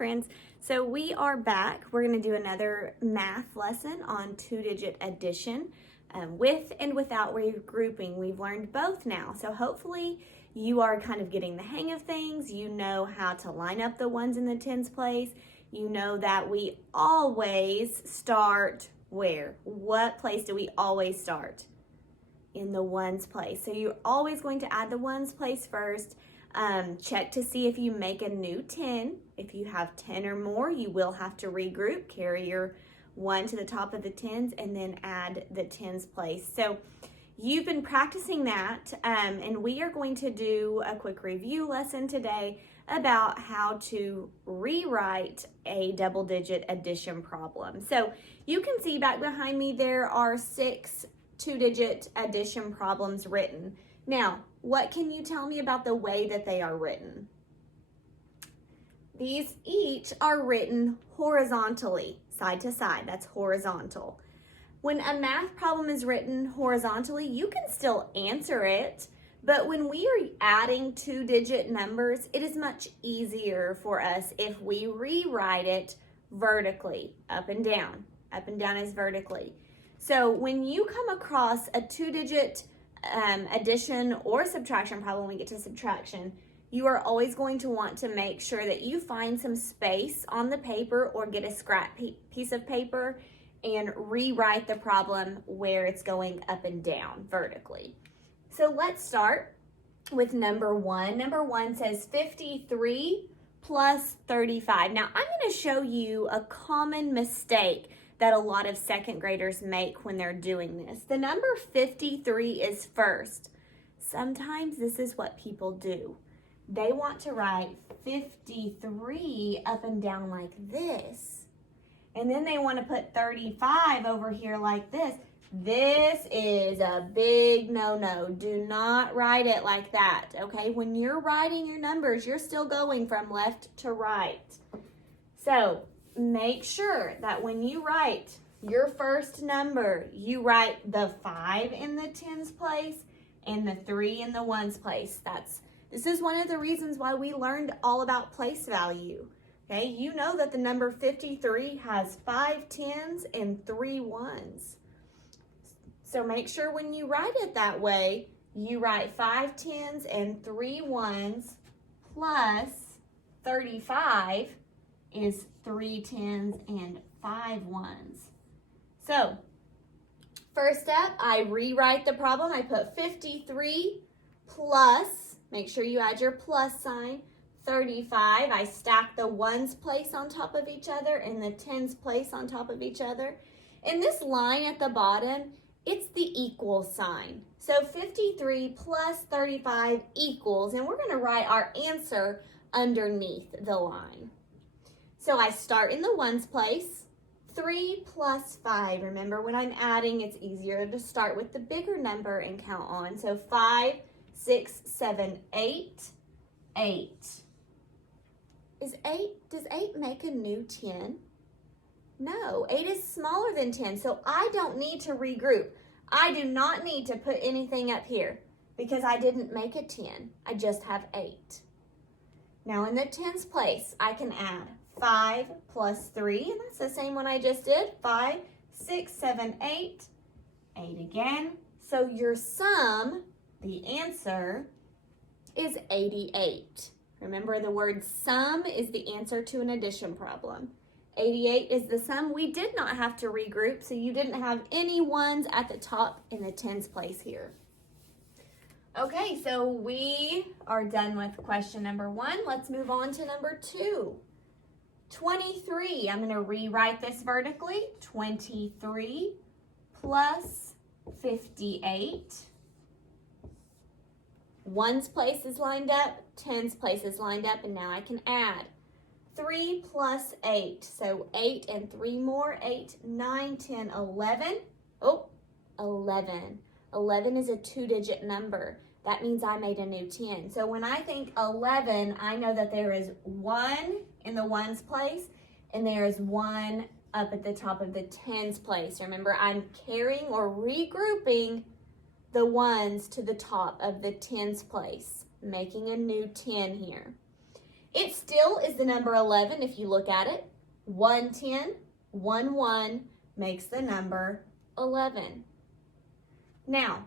friends. So we are back. We're going to do another math lesson on two-digit addition with and without regrouping. We've learned both now. So hopefully you are kind of getting the hang of things. You know how to line up the ones in the tens place. You know that we always start where? What place do we always start? In the ones place. So you're always going to add the ones place first. Check to see if you make a new 10. If you have 10 or more, you will have to regroup, carry your 1 to the top of the tens, and then add the tens place. So you've been practicing that, and we are going to do a quick review lesson today about how to rewrite a double-digit addition problem. So you can see back behind me there are 6 two-digit addition problems written. Now, what can you tell me about the way that they are written? These each are written horizontally, side to side. That's horizontal. When a math problem is written horizontally, you can still answer it, but when we are adding two-digit numbers, it is much easier for us if we rewrite it vertically, up and down. Up and down is vertically. So when you come across a two-digit addition or subtraction problem, when we get to subtraction, you are always going to want to make sure that you find some space on the paper or get a scrap piece of paper and rewrite the problem where it's going up and down vertically. So let's start with number 1. Number 1 says 53 plus 35. Now I'm going to show you a common mistake that a lot of second graders make when they're doing this. The number 53 is first. Sometimes this is what people do. They want to write 53 up and down like this. And then they want to put 35 over here like this. This is a big no-no. Do not write it like that, okay? When you're writing your numbers, you're still going from left to right. So make sure that when you write your first number, you write the 5 in the tens place and the 3 in the ones place. This is one of the reasons why we learned all about place value. Okay, you know that the number 53 has 5 tens and 3 ones. So make sure when you write it that way, you write 5 tens and 3 ones plus 35 is 3 tens and 5 ones. So first step, I rewrite the problem. I put 53 plus, make sure you add your plus sign, 35. I stack the ones place on top of each other and the tens place on top of each other. And this line at the bottom, it's the equal sign. So 53 plus 35 equals, and we're going to write our answer underneath the line. So I start in the ones place, 3 plus 5. Remember, when I'm adding, it's easier to start with the bigger number and count on. So 5, 6, 7, 8, 8. Does 8 make a new 10? No, 8 is smaller than 10, so I don't need to regroup. I do not need to put anything up here because I didn't make a 10. I just have 8. Now in the tens place, I can add 5 plus 3, and that's the same one I just did. 5, 6, 7, 8, 8 again. So your sum, the answer, is 88. Remember, the word sum is the answer to an addition problem. 88 is the sum. We did not have to regroup, so you didn't have any ones at the top in the tens place here. Okay, so we are done with question number 1. Let's move on to number 2. 23, I'm going to rewrite this vertically. 23 plus 58. Ones place is lined up, tens place is lined up, and now I can add. 3 plus 8, so 8 and 3 more, 8, 9, 10, 11. Oh, 11. 11 is a two-digit number. That means I made a new 10. So when I think 11, I know that there is 1 in the ones place, and there is 1 up at the top of the tens place. Remember, I'm carrying or regrouping the ones to the top of the tens place, making a new 10 here. It still is the number 11 if you look at it. 110, 1, 1 makes the number 11. Now,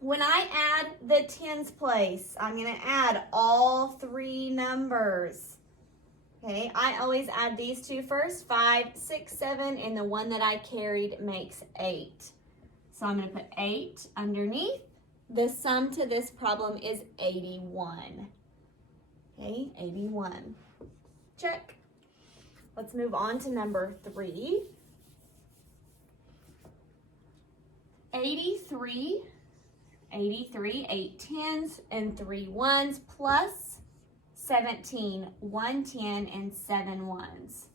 when I add the tens place, I'm going to add all three numbers. Okay, I always add these two first, 5, 6, 7, and the one that I carried makes 8. So I'm going to put 8 underneath. The sum to this problem is 81. Okay, 81. Check. Let's move on to number 3. 83, 8 tens and 3 ones plus 17, 1 10 and 7 ones.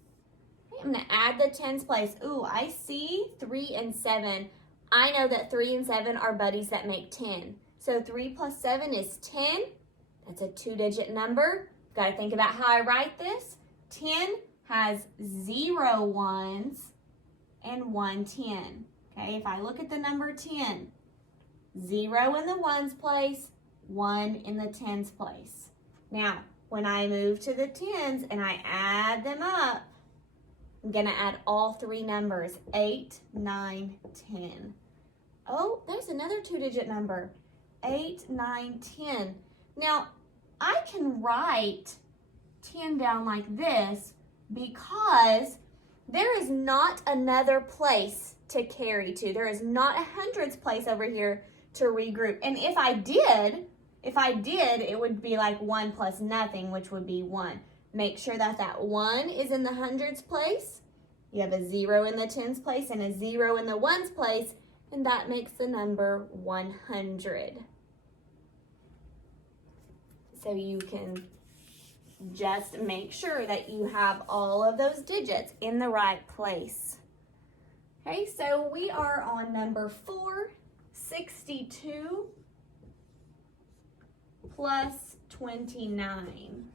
Okay, I'm going to add the tens place. Ooh, I see 3 and 7. I know that 3 and 7 are buddies that make 10. So 3 plus 7 is 10. That's a 2-digit number. Got to think about how I write this. 10 has 0 ones and 1 10. Okay, if I look at the number 10, 0 in the ones place, 1 in the tens place. Now, when I move to the tens and I add them up, I'm going to add all three numbers, 8, 9, 10. Oh, there's another 2-digit number, 8, 9, 10. Now, I can write 10 down like this because there is not another place to carry to. There is not a hundreds place over here to regroup. And if I did, it would be like 1 plus nothing, which would be 1. Make sure that that 1 is in the hundreds place. You have a 0 in the tens place and a 0 in the ones place, and that makes the number 100. So you can just make sure that you have all of those digits in the right place. Okay, so we are on number 4, 62 plus 29.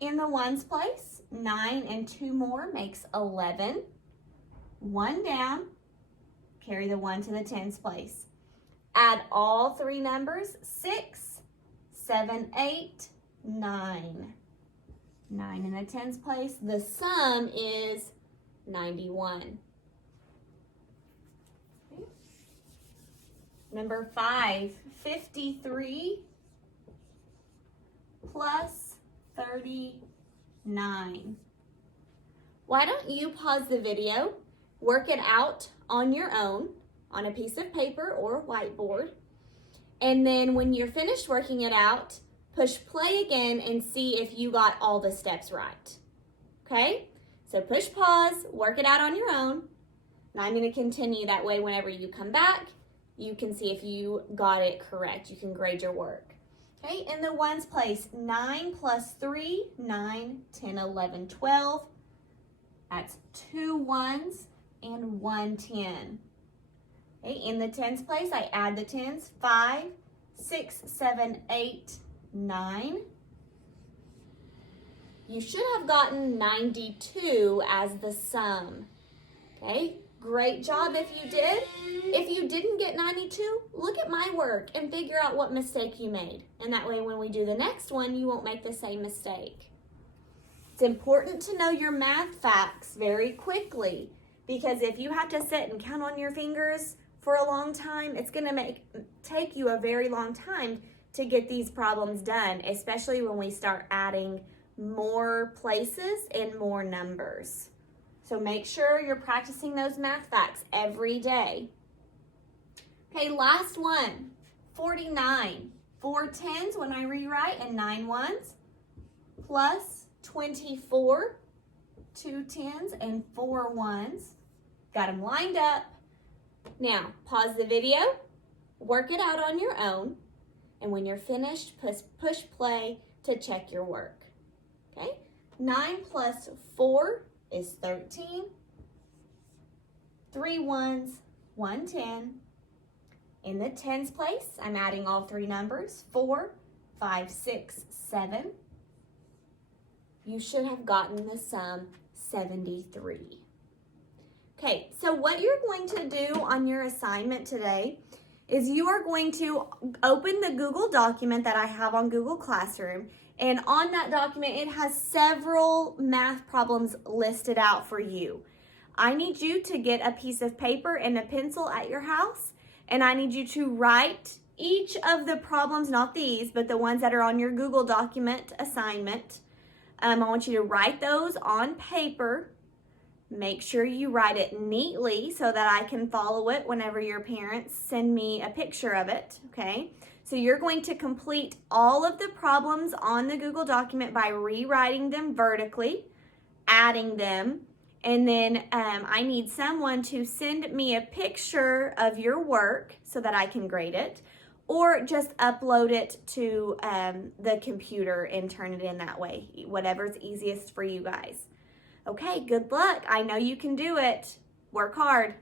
In the ones place, 9 and 2 more makes 11. 1 down, carry the 1 to the tens place. Add all three numbers, 6, 7, 8, 9. 9 in the tens place. The sum is 91. Okay. Number 5, 53 plus 39. Why don't you pause the video, work it out on your own on a piece of paper or whiteboard, and then when you're finished working it out, push play again and see if you got all the steps right. Okay? So push pause, work it out on your own, and I'm going to continue that way. Whenever you come back, you can see if you got it correct. You can grade your work. Okay, in the ones place, 9 plus 3, 9, 10, 11, 12. That's 2 ones and 1 10. Okay, in the tens place, I add the tens, 5, 6, 7, 8, 9. You should have gotten 92 as the sum. Okay, great job if you did. If you didn't get 92, look at my work and figure out what mistake you made. And that way when we do the next one, you won't make the same mistake. It's important to know your math facts very quickly, because if you have to sit and count on your fingers for a long time, it's going to take you a very long time to get these problems done, especially when we start adding more places and more numbers. So make sure you're practicing those math facts every day. Okay, last one, 49. 4 tens when I rewrite and 9 ones, plus 24, 2 tens and 4 ones. Got them lined up. Now, pause the video, work it out on your own, and when you're finished, push play to check your work. Okay, 9 plus 4 is 13. 3 ones, 1 10. In the tens place, I'm adding all three numbers, 4, 5, 6, 7. You should have gotten the sum 73. Okay, so what you're going to do on your assignment today is you are going to open the Google document that I have on Google Classroom, And on that document, it has several math problems listed out for you. I need you to get a piece of paper and a pencil at your house, and I need you to write each of the problems, not these, but the ones that are on your Google document assignment. I want you to write those on paper. Make sure you write it neatly so that I can follow it whenever your parents send me a picture of it, okay? So you're going to complete all of the problems on the Google document by rewriting them vertically, adding them, and then I need someone to send me a picture of your work so that I can grade it, or just upload it to the computer and turn it in that way, whatever's easiest for you guys. Okay, good luck. I know you can do it. Work hard.